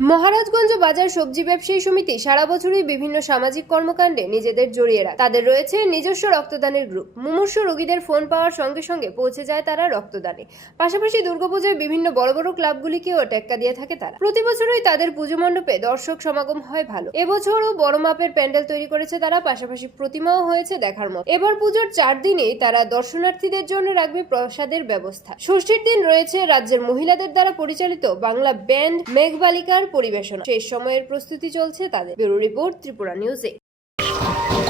মহারাজগঞ্জ বাজার সবজি ব্যবসায়ী সমিতি সারা বছরই বিভিন্ন সামাজিক কর্মকাণ্ডে নিজেদের জড়িয়ে রাখে। তাদের রয়েছে নিজস্ব রক্তদানের গ্রুপ। মুমূর্ষু রোগীদের ফোন পাওয়ার সঙ্গে সঙ্গে পৌঁছে যায় তারা রক্তদানে। পাশাপাশি দুর্গাপূজায় বিভিন্ন বড় বড় ক্লাবগুলিকেও টেক্কা দিয়ে থাকে তারা। প্রতি বছরই তাদের পুজো মণ্ডপে দর্শক সমাগম হয় ভালো। এবছরও বড় মাপের প্যান্ডেল তৈরি করেছে তারা, পাশাপাশি প্রতিমাও হয়েছে দেখার মতো। এবার পুজোর 4 দিনেই তারা দর্শনার্থীদের জন্য রাখবে প্রসাদের ব্যবস্থা। ষষ্ঠীর দিন রয়েছে রাজ্যের মহিলাদের দ্বারা পরিচালিত বাংলা ব্যান্ড মেঘবালিকার পরিবেশনা। শেষ সময়ের প্রস্তুতি চলছে তাদের। ব্যুরো রিপোর্ট, ত্রিপুরা নিউজে।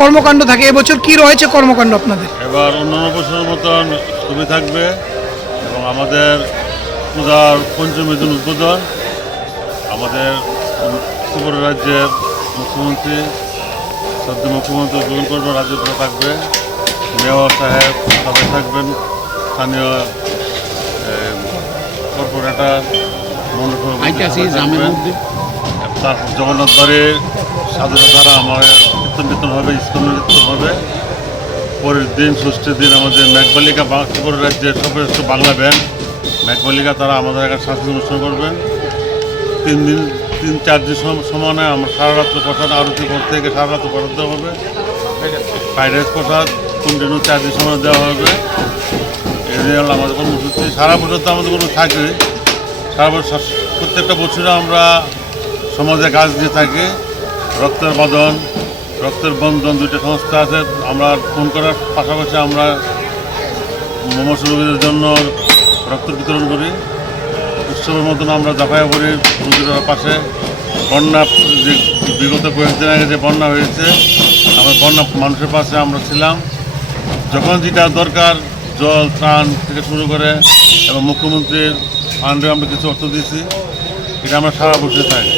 কর্মকাণ্ড থাকে এবছর কি রয়েছে কর্মকাণ্ড আপনাদের? এবার অন্যান্য বছরের মতন ছবি থাকবে এবং আমাদের পূজার পঞ্চমীর দিন উদ্বোধন। আমাদের ত্রিপুরা রাজ্যের মুখ্যমন্ত্রী শ্রদ্ধেয় মুখ্যমন্ত্রী উদ্বোধন করবেন, রাজ্যপাল থাকবে, মেয়র সাহেব সবাই থাকবেন, স্থানীয় কর্পোরেটর তারপর জগন্নাথ বাড়ির সাধনা দ্বারা আমাদের কীর্তন হবে, ইস্কন নৃত্য হবে। পরের দিন ষষ্ঠীর দিন আমাদের মেঘবালিকা ত্রিপুরা রাজ্যের সর্বশ্রেষ্ঠ বাংলা ব্যান্ড মেঘবালিকা তারা আমাদের এখানে সাংস্কৃতিক অনুষ্ঠান করবেন। 3-4 দিন সমানে আমরা সারা রাত্র প্রসাদ আরতি করতে থেকে সারা রাত্র প্রসাদ দেওয়া হবে। ফ্রাইড রাইস প্রসাদ কন্টিনিউ 4 দিন সময় দেওয়া হবে। এই হল আমাদের কর্মসূচি। সারা বছর তো আমাদের কোনো থাকে, সারা বছর প্রত্যেকটা বছরে আমরা সমাজে কাজ দিয়ে থাকি। রক্তের বদন, রক্তের বন্ধন দুইটা সংস্থা আছে। আমরা ফোন করার পাশাপাশি আমরা মুমূর্ষু রোগীদের জন্য রক্ত বিতরণ করি। উৎসবের মতন আমরা ঝাঁপাইয়া করি রোগীর পাশে। বন্যা যে বিগত কয়েকদিন আগে যে বন্যা হয়েছে, আমরা বন্যা মানুষের পাশে আমরা ছিলাম। যখন যেটা দরকার জল ত্রাণ থেকে শুরু করে এবং মুখ্যমন্ত্রীর ফান্ডে আমরা কিছু অর্থ দিয়েছি। এটা আমরা সারা বছর থাকি।